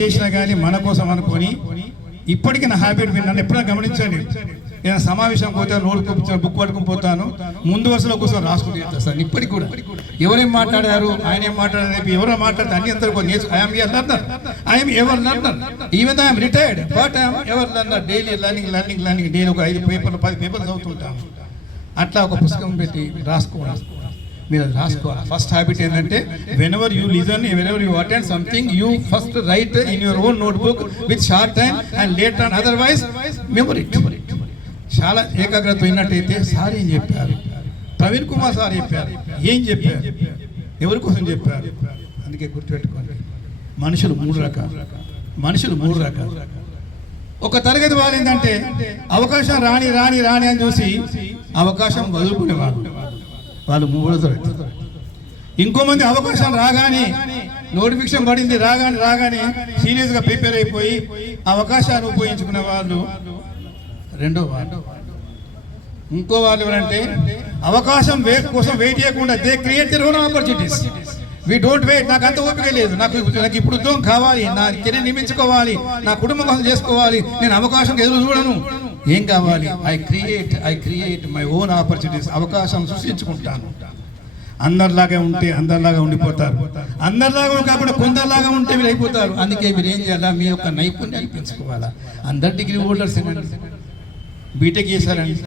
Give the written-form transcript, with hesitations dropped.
చేసినా కానీ మన కోసం అనుకొని ఇప్పటికీ నా హ్యాబిట్ నన్ను ఎప్పుడైనా గమనించండి. ఏదైనా సమావేశం పోతే నోట్ బుక్ పట్టుకుని పోతాను, ముందు వరుసలో కూర్చొని రాసుకుంటూ చేస్తాను. ఇప్పటికి కూడా ఎవరేం మాట్లాడారు, ఆయన ఏం మాట్లాడారు, ఎవరో మాట్లాడితే అన్ని అందరూ I'm ever learner even though I'm retired but I'm ever learner. Daily learning daily ఒక 5 పేపర్లు 10 పేపర్లు చదువుతుంటాను. అట్లా ఒక పుస్తకం పెట్టి రాసుకోవాలి. మీరు అది రాసుకోవాలి. ఫస్ట్ హ్యాబిట్ ఏంటంటే whenever you listen, whenever you attend something, you first right in your own notebook with short time and later on otherwise memory. చాలా ఏకాగ్రత అయినట్టయితే సార్ ఏం చెప్పారు, ప్రవీణ్ కుమార్ సార్ చెప్పారు, ఏం చెప్పారు, ఎవరి కోసం చెప్పారు. అందుకే గుర్తుపెట్టుకోండి, మనుషులు మూడు రకాలు. ఒక తరగతి వారు ఏంటంటే అవకాశం రాని అని చూసి అవకాశం వదులుకునేవాళ్ళు, వాళ్ళు 3వ తరగతి. ఇంకో మంది అవకాశం రాగానే, నోటిఫికేషన్ పడింది రాగానే సీరియస్గా ప్రిపేర్ అయిపోయి అవకాశాన్ని ఉపయోగించుకునే వాళ్ళు 2వ వాళ్ళు. ఇంకో వాళ్ళు ఎవరంటే అవకాశం కోసం వెయిట్ చేయకుండా they create their own opportunities. We don't wait, నాకు అంత ఓపిక లేదు, నాకు ఇప్పుడు ఉద్యోగం కావాలి, నా కెరీర్ నిర్మించుకోవాలి, నా కుటుంబం కోసం చేసుకోవాలి, నేను అవకాశం ఎదురు చూడను. ఏం కావాలి? I create my own opportunities. అవకాశం సృష్టించుకుంటాను. అందరిలాగా ఉండిపోతారు. అందరిలాగా కాకుండా కొందరిలాగా ఉంటే మీరు అయిపోతారు. అందుకే మీరు ఏం చేయాలా, మీ యొక్క నైపుణ్యాన్ని పెంచుకోవాలా. అందరు డిగ్రీ హోల్డర్స్ బీటెక్ చేశారండి,